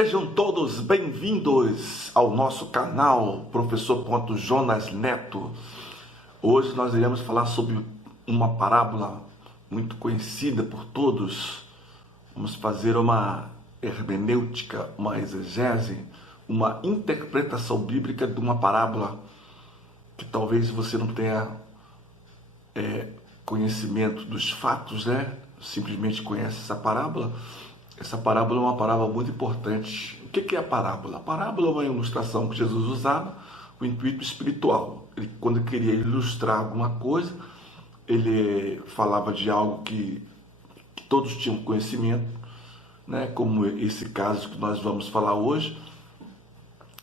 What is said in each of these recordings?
Sejam todos bem-vindos ao nosso canal, Professor Jonas Neto. Hoje nós iremos falar sobre uma parábola muito conhecida por todos. Vamos fazer uma hermenêutica, uma exegese, uma interpretação bíblica de uma parábola que talvez você não tenha conhecimento dos fatos, né? Simplesmente conhece essa parábola. Essa parábola é uma parábola muito importante. O que é a parábola? A parábola é uma ilustração que Jesus usava com o intuito espiritual. Ele, quando queria ilustrar alguma coisa, ele falava de algo que todos tinham conhecimento, né? Como esse caso que nós vamos falar hoje.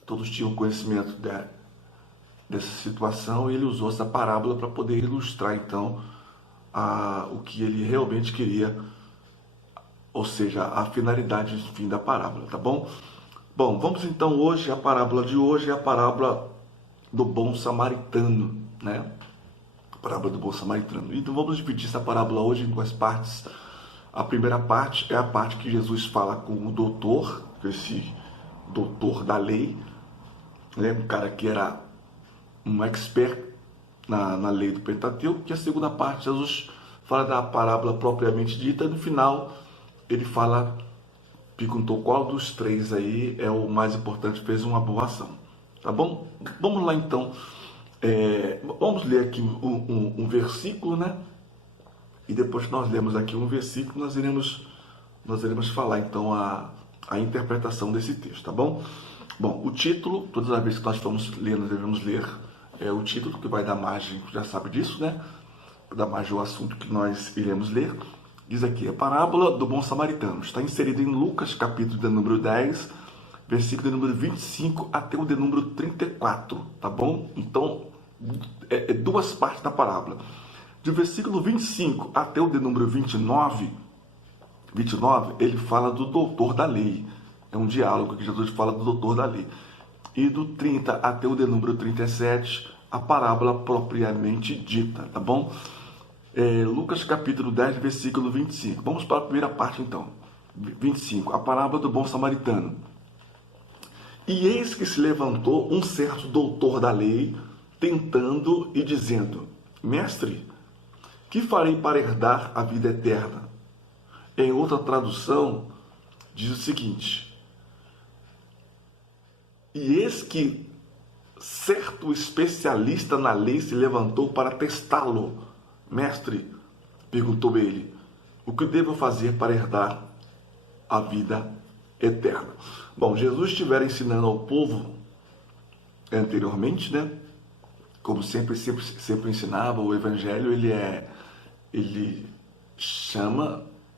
Todos tinham conhecimento dessa situação e ele usou essa parábola para poder ilustrar, então, o que ele realmente queria, ou seja, a finalidade, enfim, da parábola, tá bom? Bom, vamos então hoje, a parábola de hoje é a parábola do bom samaritano, né? A parábola do bom samaritano. Então vamos dividir essa parábola hoje em duas partes. A primeira parte é a parte que Jesus fala com o doutor, esse doutor da lei, né? Um cara que era um expert na lei do Pentateuco, e a segunda parte, Jesus fala da parábola propriamente dita, e no final ele perguntou qual dos três aí é o mais importante, fez uma boa ação, tá bom? Vamos lá então, vamos ler aqui um versículo, né? E depois que nós lemos aqui um versículo, nós iremos falar então a interpretação desse texto, tá bom? Bom, o título, todas as vezes que nós estamos lendo, nós devemos ler o título, que vai dar margem, já sabe disso, né? Dar margem ao assunto que nós iremos ler. Diz aqui, a parábola do bom samaritano. Está inserida em Lucas, capítulo de número 10, versículo de número 25 até o de número 34, tá bom? Então, duas partes da parábola. De versículo 25 até o de número 29, ele fala do doutor da lei. É um diálogo que Jesus fala do doutor da lei. E do 30 até o de número 37, a parábola propriamente dita, tá bom? Lucas capítulo 10, versículo 25. Vamos para a primeira parte então. 25. A parábola do bom samaritano. E eis que se levantou um certo doutor da lei, tentando e dizendo: Mestre, que farei para herdar a vida eterna? Em outra tradução, diz o seguinte: E eis que certo especialista na lei se levantou para testá-lo. Mestre, perguntou ele, o que devo fazer para herdar a vida eterna? Bom, Jesus estivera ensinando ao povo anteriormente, né? Como sempre ensinava, o evangelho,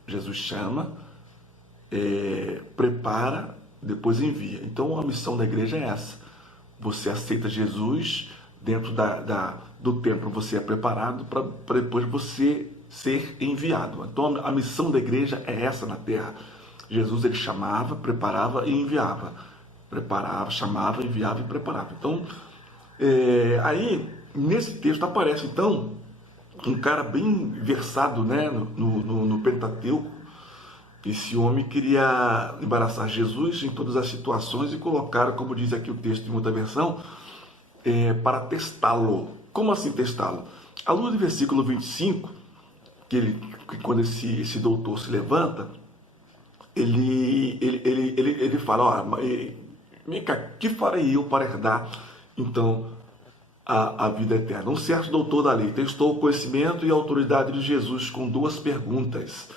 Jesus chama, prepara, depois envia. Então a missão da igreja é essa. Você aceita Jesus, dentro do templo você é preparado para depois você ser enviado. Então a missão da igreja é essa na terra. Jesus ele chamava, preparava e enviava. Preparava, chamava, enviava e preparava. Então, aí nesse texto aparece então um cara bem versado, né, no Pentateuco. Esse homem queria embaraçar Jesus em todas as situações e colocar, como diz aqui o texto em outra versão, para testá-lo. Como assim testá-lo? À luz do versículo 25, que quando esse doutor se levanta, ele fala, vem cá, que farei eu para herdar, então, a vida eterna? Um certo doutor da lei testou o conhecimento e a autoridade de Jesus com duas perguntas.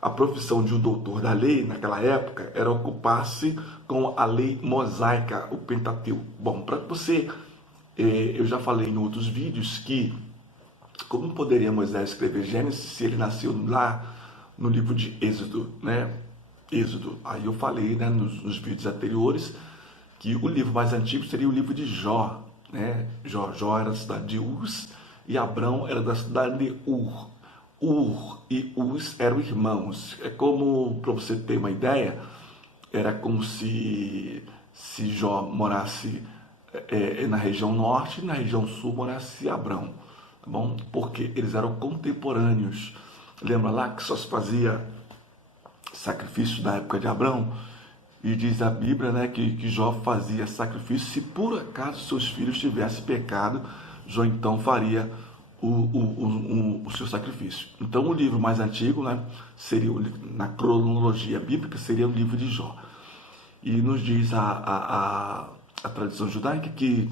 A profissão de um doutor da lei, naquela época, era ocupar-se com a lei mosaica, o Pentateuco. Bom, para você, eu já falei em outros vídeos que, como poderia Moisés escrever Gênesis se ele nasceu lá no livro de Êxodo, né? Êxodo. Aí eu falei, né, nos vídeos anteriores, que o livro mais antigo seria o livro de Jó, né? Jó era da cidade de Uz e Abrão era da cidade de Ur. Ur e Uz eram irmãos. É como, para você ter uma ideia, era como se Jó morasse na região norte e na região sul morasse Abrão, tá bom? Porque eles eram contemporâneos. Lembra lá que só se fazia sacrifício na época de Abrão? E diz a Bíblia, né, que Jó fazia sacrifício. Se por acaso seus filhos tivessem pecado, Jó então faria o seu sacrifício. Então o livro mais antigo, né, seria, na cronologia bíblica, seria o livro de Jó. E nos diz a tradição judaica que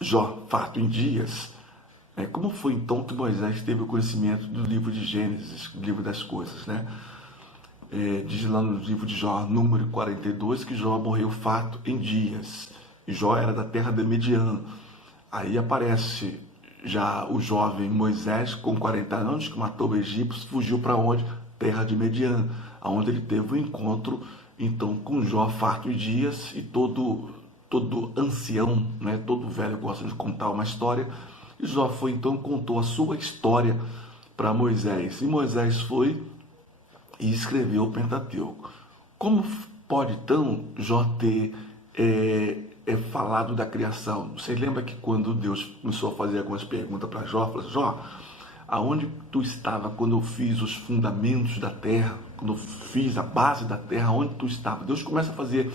Jó, farto em dias, como foi então que Moisés teve o conhecimento do livro de Gênesis, o livro das coisas, né? Diz lá no livro de Jó, número 42, que Jó morreu farto em dias. E Jó era da terra de Midian. Aí aparece já o jovem Moisés, com 40 anos, que matou o Egito, fugiu para onde? Terra de Midian, onde ele teve um encontro, então, com Jó farto em dias, e todo ancião, né? Todo velho gosta de contar uma história. E Jó foi, então, contou a sua história para Moisés. E Moisés foi e escreveu o Pentateuco. Como pode, então, Jó ter falado da criação? Você lembra que quando Deus começou a fazer algumas perguntas para Jó, falou: Jó, aonde tu estava quando eu fiz os fundamentos da terra, quando eu fiz a base da terra, onde tu estava? Deus começa a fazer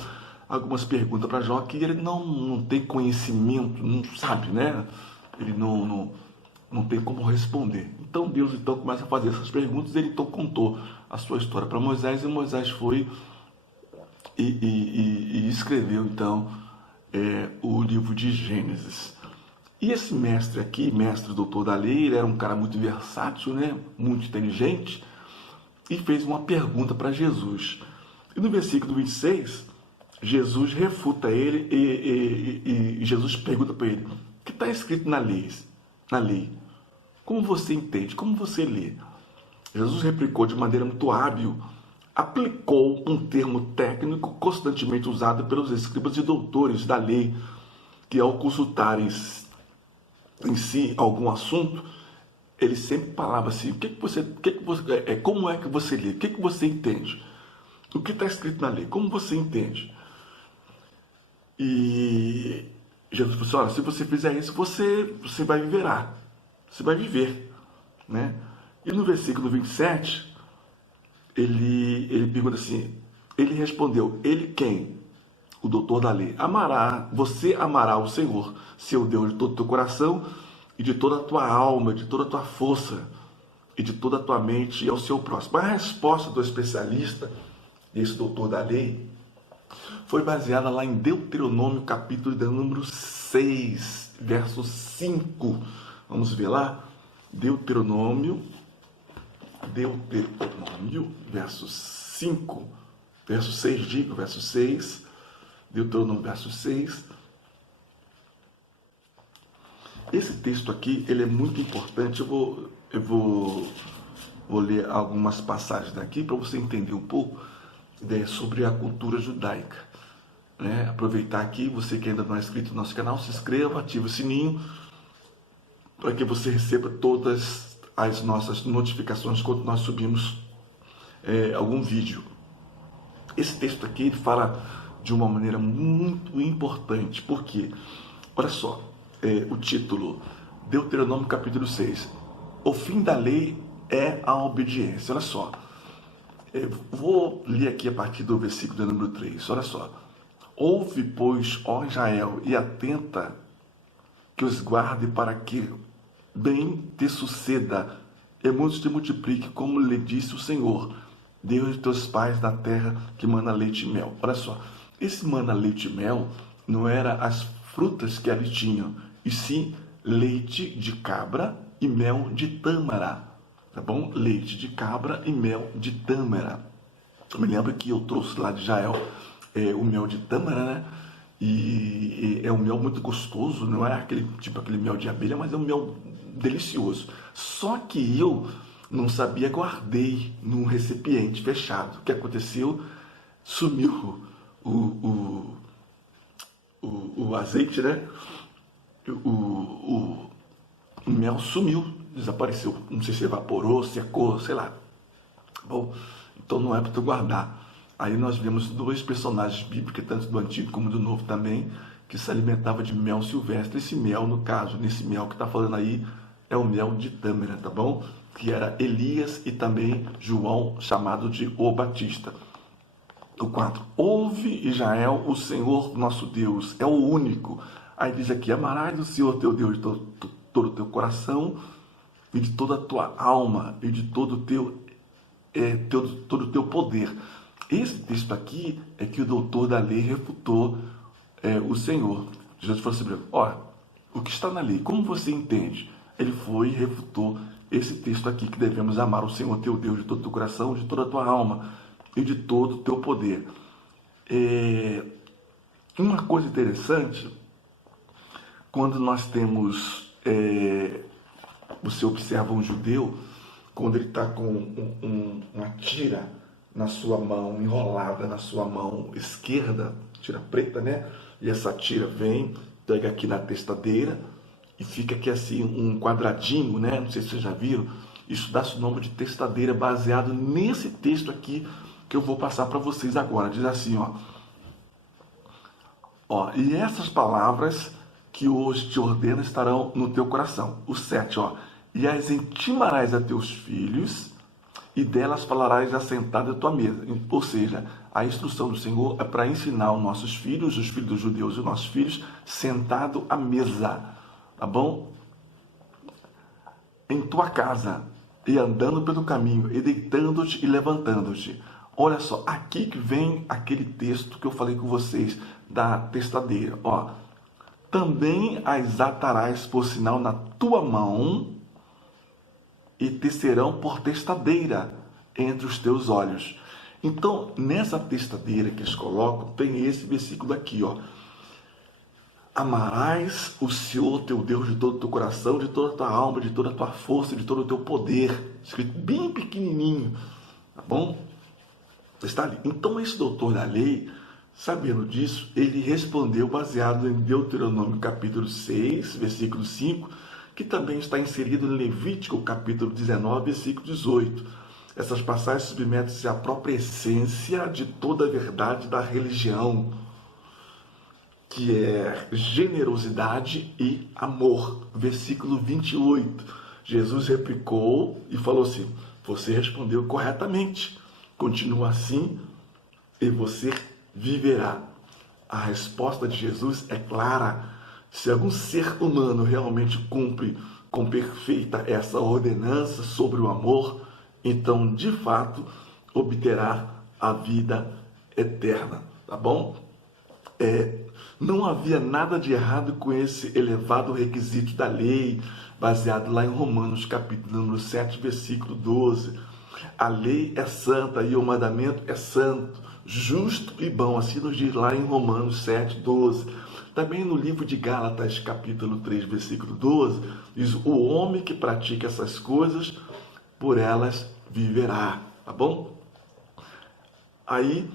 algumas perguntas para Jó que ele não tem conhecimento, não sabe, né? Ele não tem como responder. Então Deus começa a fazer essas perguntas. Ele então contou a sua história para Moisés, e Moisés foi e escreveu então o livro de Gênesis. E esse mestre aqui, mestre doutor da lei, ele era um cara muito versátil, né? Muito inteligente, e fez uma pergunta para Jesus. E no versículo 26, Jesus refuta ele e Jesus pergunta para ele: o que está escrito na lei? Como você entende? Como você lê? Jesus replicou de maneira muito hábil, aplicou um termo técnico constantemente usado pelos escribas e doutores da lei, que ao consultarem em si algum assunto, ele sempre falava assim: como é que você lê? O que você entende? O que está escrito na lei? Como você entende? E Jesus falou assim: olha, se você fizer isso, você vai viverá. Você vai viver, né? E no versículo 27, ele pergunta assim, ele respondeu: ele quem? O doutor da lei. Você amará o Senhor, seu Deus, de todo o teu coração, e de toda a tua alma, de toda a tua força, e de toda a tua mente, e ao seu próximo. A resposta do especialista, esse doutor da lei, foi baseada lá em Deuteronômio, capítulo de número 6, verso 5. Vamos ver lá? Deuteronômio, verso 5, verso 6, digo, verso 6, Deuteronômio, verso 6. Esse texto aqui, ele é muito importante. Eu vou ler algumas passagens daqui para você entender um pouco sobre a cultura judaica. Né? Aproveitar aqui, você que ainda não é inscrito no nosso canal, se inscreva, ative o sininho, para que você receba todas as nossas notificações quando nós subimos algum vídeo. Esse texto aqui, ele fala de uma maneira muito importante, porque, olha só, o título, Deuteronômio capítulo 6, o fim da lei é a obediência. Olha só, vou ler aqui a partir do versículo número 3, olha só. Ouve, pois, ó Israel, e atenta, que os guarde para que bem te suceda, e muitos te multiplique, como lhe disse o Senhor, Deus de teus pais, na terra que mana leite e mel. Olha só, esse mana leite e mel não era as frutas que ali tinham, e sim leite de cabra e mel de tâmara, tá bom? Leite de cabra e mel de tâmara. Eu me lembro que eu trouxe lá de Israel o mel de tâmara, né? E é um mel muito gostoso, não é aquele mel de abelha, mas é um mel delicioso. Só que eu não sabia, guardei num recipiente fechado. O que aconteceu? Sumiu o azeite, né? O mel sumiu, desapareceu. Não sei se evaporou, secou, sei lá. Bom, então não é para tu guardar. Aí nós vemos dois personagens bíblicos, tanto do Antigo como do Novo também, que se alimentavam de mel silvestre. Esse mel, no caso, nesse mel que está falando aí, é o mel de tâmara, tá bom? Que era Elias e também João, chamado de O Batista. O 4. Ouve, Israel, o Senhor nosso Deus é o único. Aí diz aqui, amarás o Senhor teu Deus de todo o teu coração e de toda a tua alma e de todo o teu poder. Esse texto aqui é que o doutor da lei refutou o Senhor. Jesus falou assim, olha, o que está na lei, como você entende? Ele foi e refutou esse texto aqui, que devemos amar o Senhor teu Deus de todo o teu coração, de toda a tua alma e de todo o teu poder. Uma coisa interessante, quando nós temos, você observa um judeu, quando ele está com uma tira na sua mão, enrolada na sua mão esquerda, tira preta, né? E essa tira vem, pega aqui na testadeira e fica aqui assim um quadradinho, né? Não sei se vocês já viram. Isso dá-se o nome de testadeira, baseado nesse texto aqui que eu vou passar para vocês agora. Diz assim, ó, e essas palavras que hoje te ordeno estarão no teu coração. O 7, ó, e as intimarás a teus filhos, e delas falarás assentado à tua mesa. Ou seja, a instrução do Senhor é para ensinar os nossos filhos, os filhos dos judeus e os nossos filhos, sentado à mesa, tá bom? Em tua casa, e andando pelo caminho, e deitando-te e levantando-te. Olha só, aqui que vem aquele texto que eu falei com vocês, da testadeira. Ó, também as atarás por sinal na tua mão, e te serão por testadeira entre os teus olhos. Então, nessa testadeira que eles colocam, tem esse versículo aqui, ó. Amarás o Senhor teu Deus de todo o teu coração, de toda a tua alma, de toda a tua força, de todo o teu poder. Escrito bem pequenininho, tá bom? Está ali. Então, esse doutor da lei, sabendo disso, ele respondeu baseado em Deuteronômio capítulo 6, versículo 5, que também está inserido em Levítico capítulo 19, versículo 18. Essas passagens submetem-se à própria essência de toda a verdade da religião, que é generosidade e amor. Versículo 28. Jesus replicou e falou assim, você respondeu corretamente, continua assim e você viverá. A resposta de Jesus é clara. Se algum ser humano realmente cumpre com perfeita essa ordenança sobre o amor, então, de fato, obterá a vida eterna, tá bom? Não havia nada de errado com esse elevado requisito da lei, baseado lá em Romanos, capítulo número 7, versículo 12. A lei é santa e o mandamento é santo, justo e bom, assim nos diz lá em Romanos 7, 12. Também no livro de Gálatas, capítulo 3, versículo 12, diz, o homem que pratica essas coisas, por elas viverá, tá bom? Aí,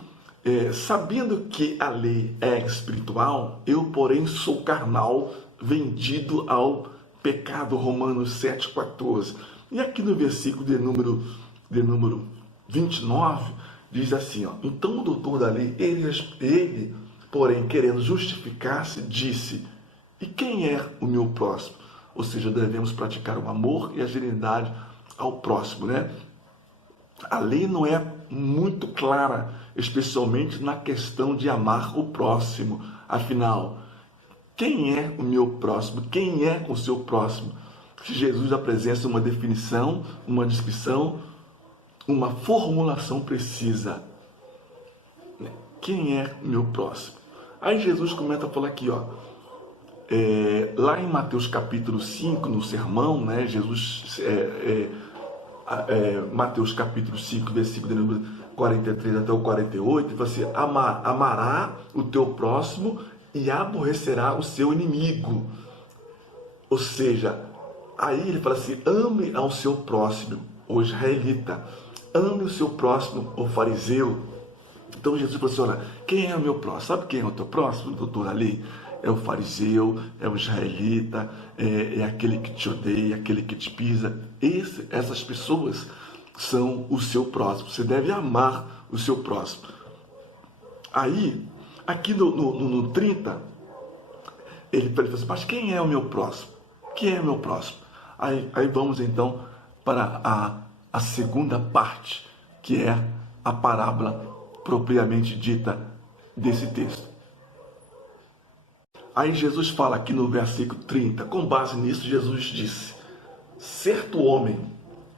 sabendo que a lei é espiritual, eu, porém, sou carnal, vendido ao pecado, Romanos 7, 14. E aqui no versículo de número 29, diz assim, ó, então o doutor da lei, ele porém, querendo justificar-se, disse, e quem é o meu próximo? Ou seja, devemos praticar o amor e a genuinidade ao próximo, né? A lei não é muito clara, especialmente na questão de amar o próximo. Afinal, quem é o meu próximo? Quem é o seu próximo? Se Jesus apresenta uma definição, uma descrição, uma formulação precisa. Quem é o meu próximo? Aí Jesus começa a falar aqui, ó, lá em Mateus capítulo 5, no sermão, né, Jesus, Mateus capítulo 5, versículo número 43 até o 48, ele fala assim, amará o teu próximo e aborrecerá o seu inimigo. Ou seja, aí ele fala assim, ame ao seu próximo, o israelita, ame o seu próximo, o fariseu. Então Jesus falou assim, olha, quem é o meu próximo? Sabe quem é o teu próximo, doutor ali? É o fariseu, é o israelita, é aquele que te odeia, aquele que te pisa. Essas pessoas são o seu próximo. Você deve amar o seu próximo. Aí, aqui no 30, ele falou assim, mas quem é o meu próximo? Quem é o meu próximo? Aí vamos então para a segunda parte, que é a parábola propriamente dita desse texto. Aí Jesus fala aqui no versículo 30, com base nisso, Jesus disse: certo homem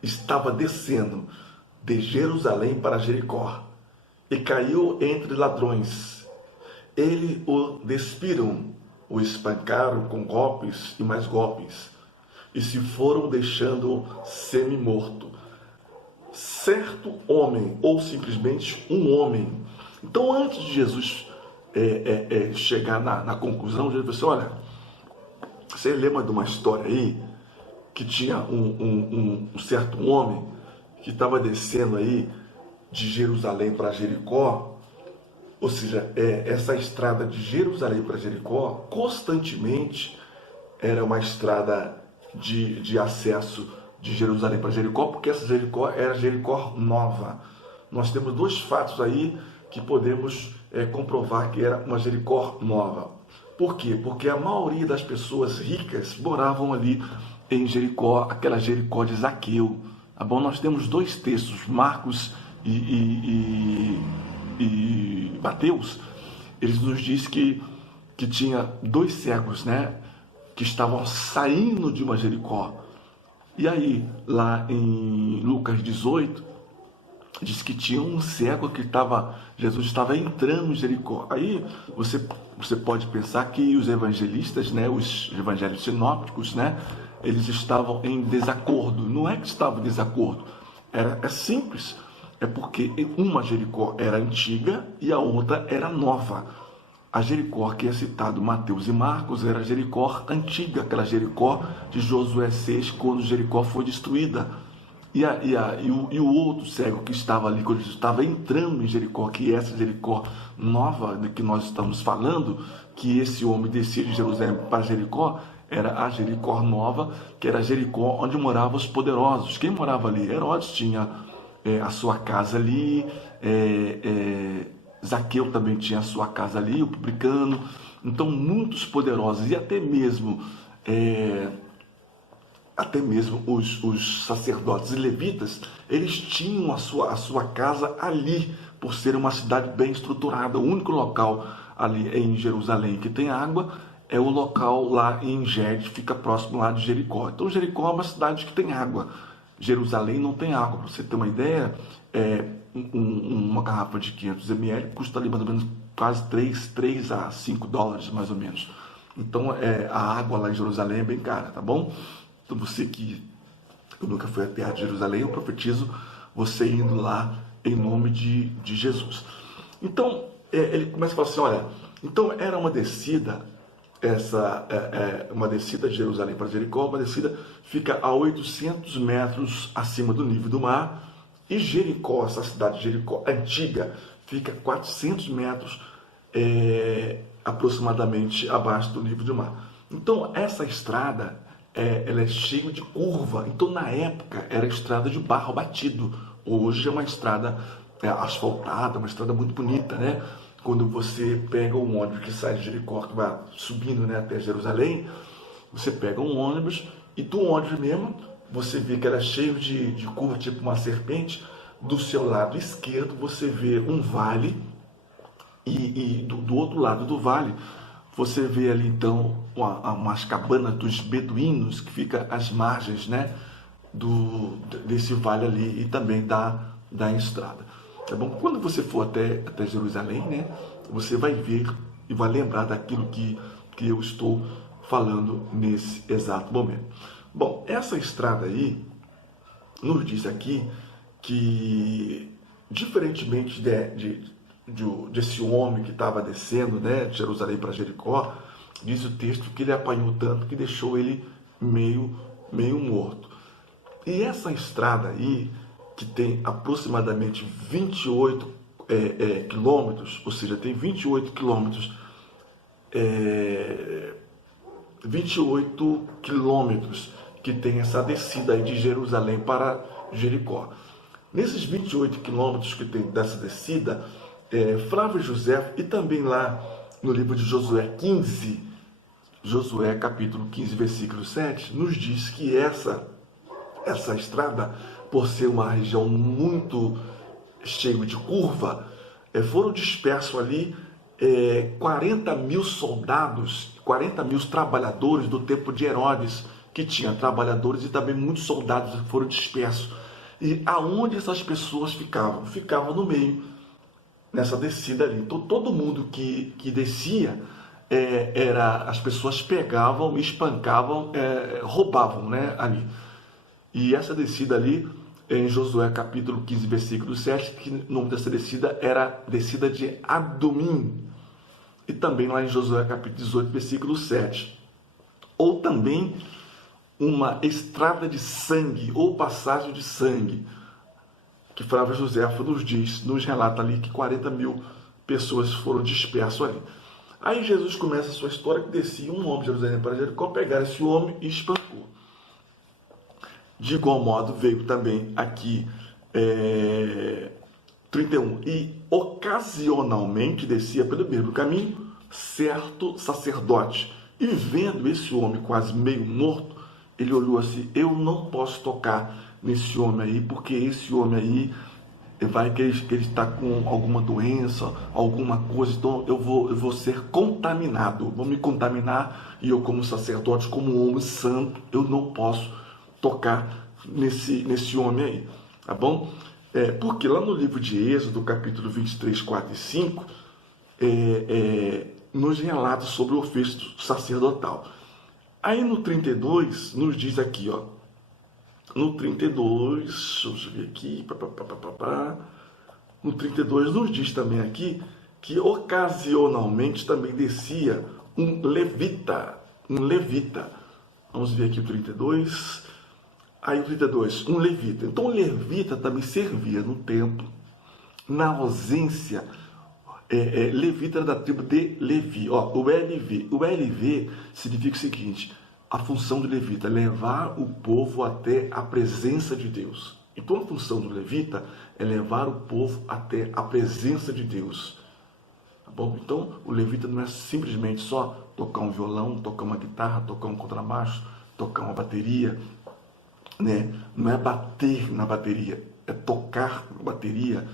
estava descendo de Jerusalém para Jericó e caiu entre ladrões. Ele o despiram, o espancaram com golpes e mais golpes, e se foram deixando semi-morto. Certo homem, ou simplesmente um homem. Então, antes de Jesus chegar na conclusão, Jesus disse: olha, você lembra de uma história aí, que tinha um certo homem que estava descendo aí de Jerusalém para Jericó. Ou seja, essa estrada de Jerusalém para Jericó, constantemente era uma estrada de acesso de Jerusalém para Jericó, porque essa Jericó era Jericó nova. Nós temos dois fatos aí que podemos comprovar que era uma Jericó nova. Por quê? Porque a maioria das pessoas ricas moravam ali em Jericó, aquela Jericó de Zaqueu. Tá bom? Nós temos dois textos, Marcos e Mateus. Eles nos dizem que tinha dois cegos, né, que estavam saindo de uma Jericó. E aí, lá em Lucas 18, diz que tinha um cego que Jesus estava entrando em Jericó. Aí você pode pensar que os evangelistas, né, os evangelhos sinópticos, né, eles estavam em desacordo. Não é que estavam em desacordo, é simples. É porque uma Jericó era antiga e a outra era nova. A Jericó que é citado Mateus e Marcos era a Jericó antiga, aquela Jericó de Josué 6, quando Jericó foi destruída. E o outro cego que estava ali, quando ele estava entrando em Jericó, que é essa Jericó nova de que nós estamos falando, que esse homem descia de Jerusalém para Jericó, era a Jericó nova, que era a Jericó onde moravam os poderosos. Quem morava ali? Herodes tinha a sua casa ali, Zaqueu também tinha a sua casa ali, o publicano. Então, muitos poderosos, e até mesmo os sacerdotes e levitas, eles tinham a sua casa ali, por ser uma cidade bem estruturada. O único local ali em Jerusalém que tem água é o local lá em Engedi, fica próximo lá de Jericó. Então, Jericó é uma cidade que tem água. Jerusalém não tem água. Para você ter uma ideia, uma garrafa de 500 ml custa ali mais ou menos quase 3 a 5 dólares, mais ou menos. Então, a água lá em Jerusalém é bem cara, tá bom? Então, você que nunca foi à terra de Jerusalém, eu profetizo você indo lá em nome de Jesus. Então, ele começa a falar assim, olha, então era uma descida, uma descida de Jerusalém para Jericó, uma descida fica a 800 metros acima do nível do mar, e Jericó, essa cidade de Jericó antiga, fica 400 metros aproximadamente abaixo do nível do mar. Então, essa estrada, ela é cheia de curva. Então, na época, era estrada de barro batido. Hoje é uma estrada asfaltada, uma estrada muito bonita, né? Quando você pega um ônibus que sai de Jericó, que vai subindo, né, até Jerusalém, você pega um ônibus e do ônibus mesmo, você vê que ela é cheio de curva, tipo uma serpente. Do seu lado esquerdo, você vê um vale e do outro lado do vale, você vê ali então umas cabanas dos beduínos que fica às margens, né, desse vale ali e também da estrada. Tá bom? Quando você for até Jerusalém, né, você vai ver e vai lembrar daquilo que eu estou falando nesse exato momento. Bom, essa estrada aí nos diz aqui que, diferentemente desse homem que estava descendo, né, de Jerusalém para Jericó, diz o texto que ele apanhou tanto que deixou ele meio morto. E essa estrada aí, que tem aproximadamente 28 quilômetros, ou seja, tem 28 quilômetros, 28 quilômetros que tem essa descida aí de Jerusalém para Jericó. Nesses 28 quilômetros que tem dessa descida, Flávio José, e também lá no livro de Josué 15, Josué capítulo 15, versículo 7, nos diz que essa estrada, por ser uma região muito cheia de curva, foram dispersos ali 40 mil soldados, 40 mil trabalhadores do tempo de Herodes, que tinha trabalhadores e também muitos soldados que foram dispersos. E aonde essas pessoas ficavam? Ficavam no meio, nessa descida ali. Então todo mundo que descia, as pessoas pegavam, espancavam, roubavam, né, ali. E essa descida ali, em Josué capítulo 15, versículo 7, que o nome dessa descida era descida de Adumim. E também lá em Josué capítulo 18, versículo 7. Ou também uma estrada de sangue, ou passagem de sangue, que Flávio Josefo nos relata ali que 40 mil pessoas foram dispersas ali. Aí Jesus começa a sua história que descia um homem de Jerusalém para Jericó, pegar esse homem e espancou. De igual modo veio também aqui 31. E ocasionalmente descia pelo mesmo caminho certo sacerdote. E vendo esse homem quase meio morto, ele olhou assim: eu não posso tocar nesse homem aí, porque esse homem aí vai que ele está com alguma doença, alguma coisa, então eu vou ser contaminado, vou me contaminar, e eu como sacerdote, como homem santo, eu não posso tocar nesse homem aí, tá bom? Porque lá no livro de Êxodo, capítulo 23, 4 e 5, nos relata sobre o ofício sacerdotal. Aí no 32, nos diz aqui, ó, no 32, deixa eu ver aqui, no 32 nos diz também aqui que ocasionalmente também descia um levita. Vamos ver aqui o 32. Aí o 32, um levita. Então o levita também servia no templo, na ausência. Levita era da tribo de Levi. Ó, o LV significa o seguinte: a função do levita é levar o povo até a presença de Deus. Então a função do levita é levar o povo até a presença de Deus. Tá bom? Então o levita não é simplesmente só tocar um violão, tocar uma guitarra, tocar um contrabaixo, tocar uma bateria, né? Não é bater na bateria, é tocar na bateria,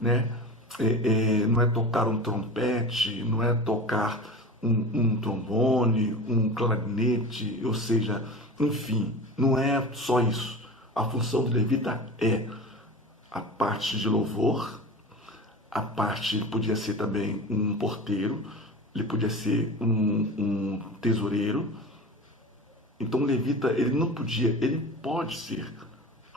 né? Não é tocar um trompete, não é tocar um trombone, um clarinete, ou seja, enfim, não é só isso. A função do levita é a parte de louvor, a parte, ele podia ser também um porteiro, ele podia ser um tesoureiro. Então o levita, ele pode ser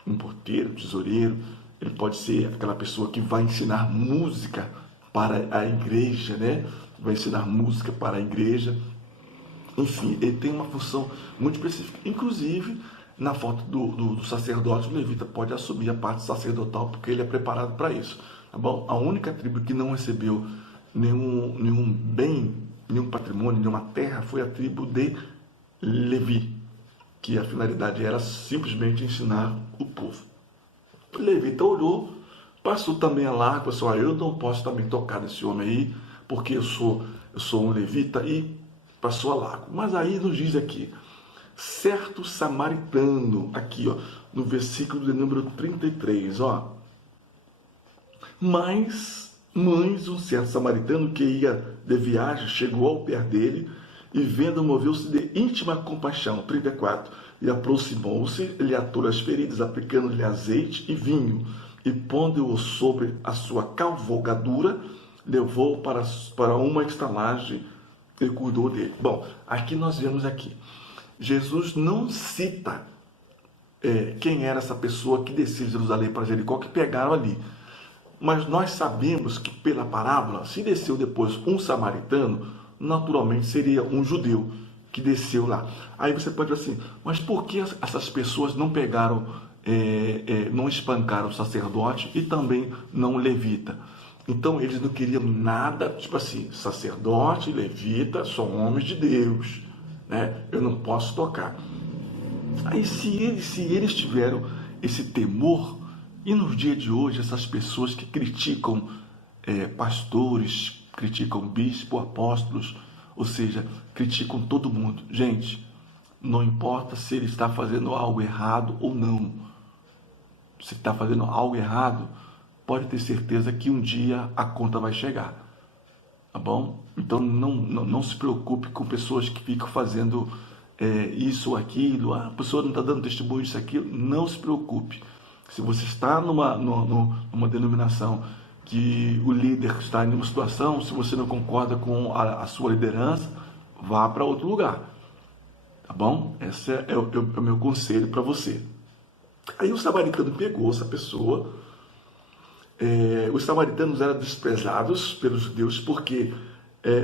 um porteiro, tesoureiro, ele pode ser aquela pessoa que vai ensinar música para a igreja, né? Vai ensinar música para a igreja. Enfim, ele tem uma função muito específica. Inclusive, na foto do sacerdote, o levita pode assumir a parte sacerdotal, porque ele é preparado para isso. Tá bom? A única tribo que não recebeu nenhum bem, nenhum patrimônio, nenhuma terra, foi a tribo de Levi, que a finalidade era simplesmente ensinar o povo. O levita olhou, passou também a largo, pessoal, eu não posso também tocar nesse homem aí, porque eu sou um levita, e passou a largo. Mas aí nos diz aqui, certo samaritano, aqui ó, no versículo de número 33, ó. Mas um certo samaritano que ia de viagem chegou ao pé dele e vendo, moveu-se de íntima compaixão, 34, e aproximou-se, lhe atou as feridas, aplicando-lhe azeite e vinho, e pondo-o sobre a sua cavalgadura, levou para uma estalagem e cuidou dele. Bom, aqui nós vemos aqui, Jesus não cita quem era essa pessoa que desceu de Jerusalém para Jericó, que pegaram ali. Mas nós sabemos que pela parábola, se desceu depois um samaritano, naturalmente seria um judeu que desceu lá. Aí você pode dizer assim, mas por que essas pessoas não pegaram, não espancaram o sacerdote e também não o levita? Então eles não queriam nada, tipo assim, sacerdote e levita são homens de Deus, né? Eu não posso tocar. Aí se eles tiveram esse temor, e nos dias de hoje essas pessoas que criticam pastores, criticam bispo, apóstolos, ou seja, criticam todo mundo. Gente, não importa se ele está fazendo algo errado ou não. Se está fazendo algo errado, pode ter certeza que um dia a conta vai chegar, tá bom? Então não se preocupe com pessoas que ficam fazendo isso ou aquilo, a pessoa não está dando testemunho disso, aquilo, não se preocupe. Se você está numa denominação que o líder está em uma situação, se você não concorda com a sua liderança, vá para outro lugar, tá bom? Esse é o meu conselho para você. Aí o samaritano pegou essa pessoa. Os samaritanos eram desprezados pelos judeus porque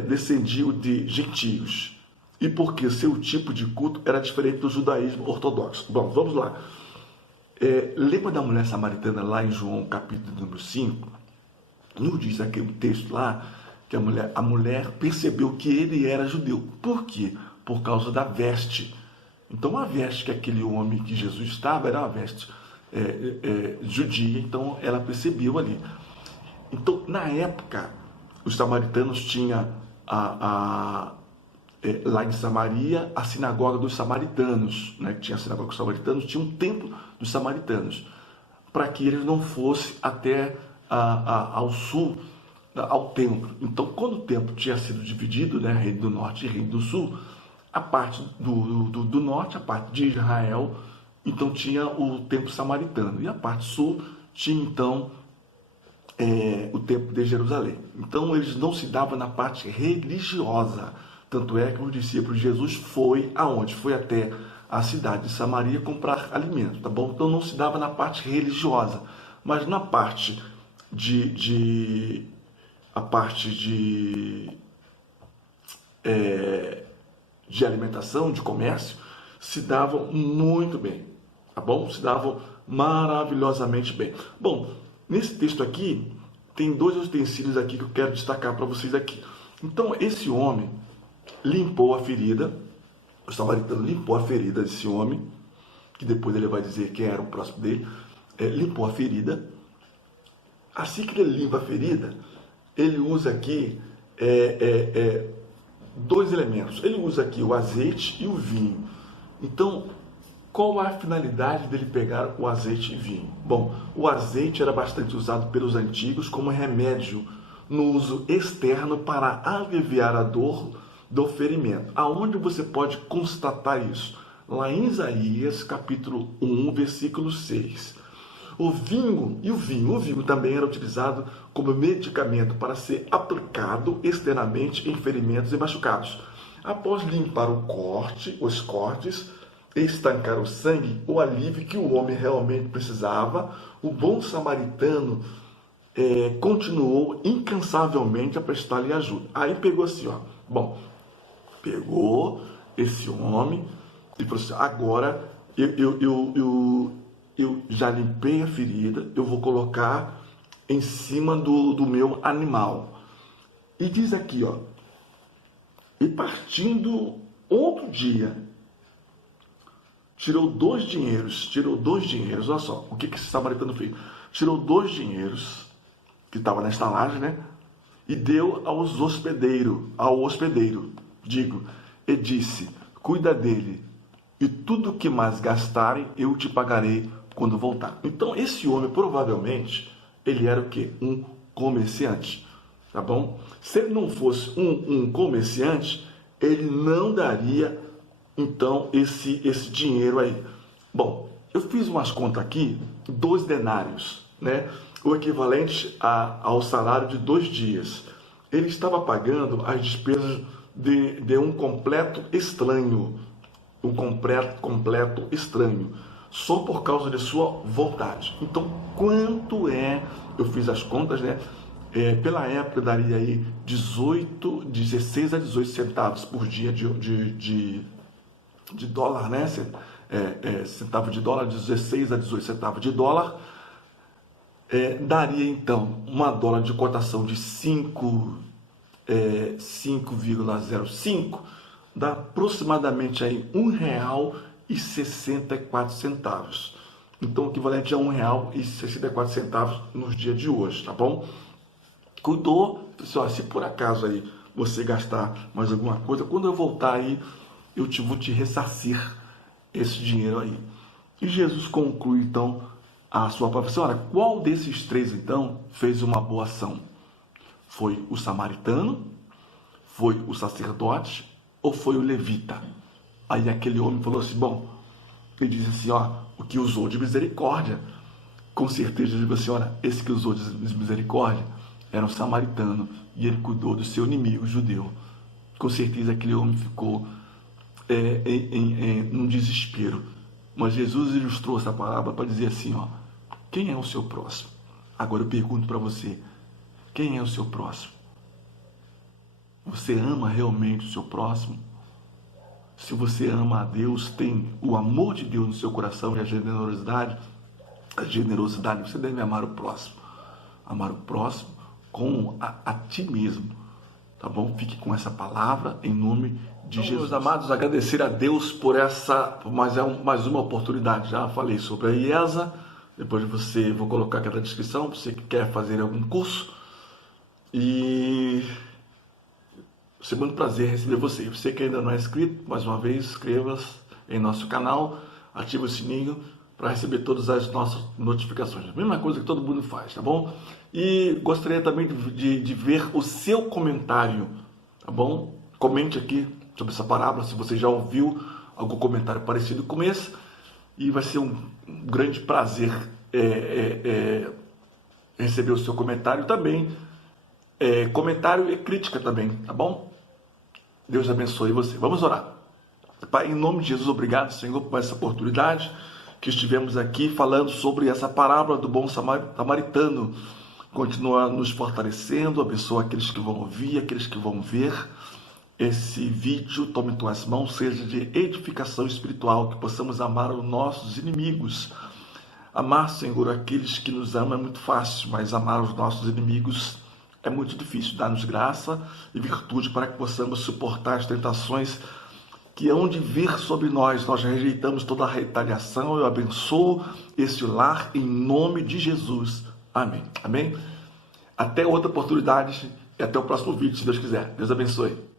descendiam de gentios e porque seu tipo de culto era diferente do judaísmo ortodoxo. Bom, vamos lá. Lembra da mulher samaritana lá em João capítulo número 5? Nos diz aquele texto lá que a mulher percebeu que ele era judeu. Por quê? Por causa da veste. Então a veste que aquele homem que Jesus estava era uma veste judia, então ela percebeu ali. Então na época os samaritanos tinham lá em Samaria a sinagoga dos samaritanos, né? Tinha a sinagoga dos samaritanos, tinha um templo dos samaritanos, para que eles não fossem até ao sul, ao templo. Então quando o templo tinha sido dividido, né, reino do norte e reino do sul, a parte do norte, a parte de Israel, então tinha o templo samaritano, e a parte sul tinha então o templo de Jerusalém. Então eles não se davam na parte religiosa, tanto é que os discípulos de Jesus foi aonde? Foi até a cidade de Samaria comprar alimento, tá bom? Então não se dava na parte religiosa, mas na parte de alimentação, de comércio, se davam muito bem, tá bom? Se davam maravilhosamente bem. Bom, nesse texto aqui, tem dois utensílios aqui que eu quero destacar para vocês aqui. Então, esse homem limpou a ferida, o samaritano limpou a ferida desse homem, que depois ele vai dizer que era o próximo dele, limpou a ferida. Assim que ele limpa a ferida, ele usa aqui dois elementos. Ele usa aqui o azeite e o vinho. Então, qual a finalidade dele pegar o azeite e vinho? Bom, o azeite era bastante usado pelos antigos como remédio no uso externo para aliviar a dor do ferimento. Aonde você pode constatar isso? Lá em Isaías, capítulo 1, versículo 6. O vinho também era utilizado como medicamento para ser aplicado externamente em ferimentos e machucados. Após limpar os cortes, e estancar o sangue, o alívio que o homem realmente precisava, o bom samaritano continuou incansavelmente a prestar-lhe ajuda. Aí pegou assim, ó. Bom, pegou esse homem e falou assim: agora eu já limpei a ferida, eu vou colocar em cima do meu animal. E diz aqui, ó, e partindo outro dia, tirou dois dinheiros, olha só, o que esse samaritano fez? Tirou 2 dinheiros, que estava na estalagem, né? E deu ao hospedeiro, e disse: cuida dele, e tudo que mais gastarem eu te pagarei quando voltar. Então esse homem provavelmente ele era o quê? Um comerciante, tá bom? Se ele não fosse um comerciante, ele não daria então esse dinheiro aí. Bom, eu fiz umas contas aqui, 2 denários, né? O equivalente ao salário de 2 dias. Ele estava pagando as despesas de um completo estranho, só por causa de sua vontade. Então, quanto eu fiz as contas, né? Pela época daria aí 16 a 18 centavos por dia de dólar, né? Centavo de dólar, 16 a 18 centavos de dólar. Daria então uma dólar de cotação de 5,05, dá aproximadamente aí R$1,64. Então, o equivalente a R$1,64 nos dias de hoje, tá bom? Cuidou, se por acaso aí você gastar mais alguma coisa, quando eu voltar aí, eu vou te ressarcir esse dinheiro aí. E Jesus conclui então a sua própria senhora. Qual desses três, então, fez uma boa ação? Foi o samaritano? Foi o sacerdote? Ou foi o levita? Aí aquele homem falou assim, bom, ele disse assim, ó, o que usou de misericórdia, com certeza, ele disse, senhora, esse que usou de misericórdia era um samaritano e ele cuidou do seu inimigo judeu. Com certeza aquele homem ficou num desespero. Mas Jesus ilustrou essa parábola para dizer assim, ó, quem é o seu próximo? Agora eu pergunto para você, quem é o seu próximo? Você ama realmente o seu próximo? Se você ama a Deus, tem o amor de Deus no seu coração e a generosidade, você deve amar o próximo. Amar o próximo como a ti mesmo. Tá bom? Fique com essa palavra em nome de Jesus. Meus amados, agradecer a Deus por mais uma oportunidade. Já falei sobre a IESA. Depois vou colocar aqui na descrição, você que quer fazer algum curso. E é muito prazer receber você. Você que ainda não é inscrito, mais uma vez, inscreva-se em nosso canal, ative o sininho para receber todas as nossas notificações. A mesma coisa que todo mundo faz, tá bom? E gostaria também de ver o seu comentário, tá bom? Comente aqui sobre essa parábola, se você já ouviu algum comentário parecido com esse. E vai ser um grande prazer receber o seu comentário também. Comentário e crítica também, tá bom? Deus abençoe você. Vamos orar. Pai, em nome de Jesus, obrigado, Senhor, por essa oportunidade que estivemos aqui falando sobre essa parábola do bom samaritano. Continua nos fortalecendo, abençoa aqueles que vão ouvir, aqueles que vão ver esse vídeo. Tome em tuas mãos, seja de edificação espiritual, que possamos amar os nossos inimigos. Amar, Senhor, aqueles que nos amam é muito fácil, mas amar os nossos inimigos é muito difícil. Dá-nos graça e virtude para que possamos suportar as tentações que hão de vir sobre nós. Nós rejeitamos toda a retaliação. Eu abençoo esse lar em nome de Jesus. Amém. Amém. Até outra oportunidade e até o próximo vídeo, se Deus quiser. Deus abençoe.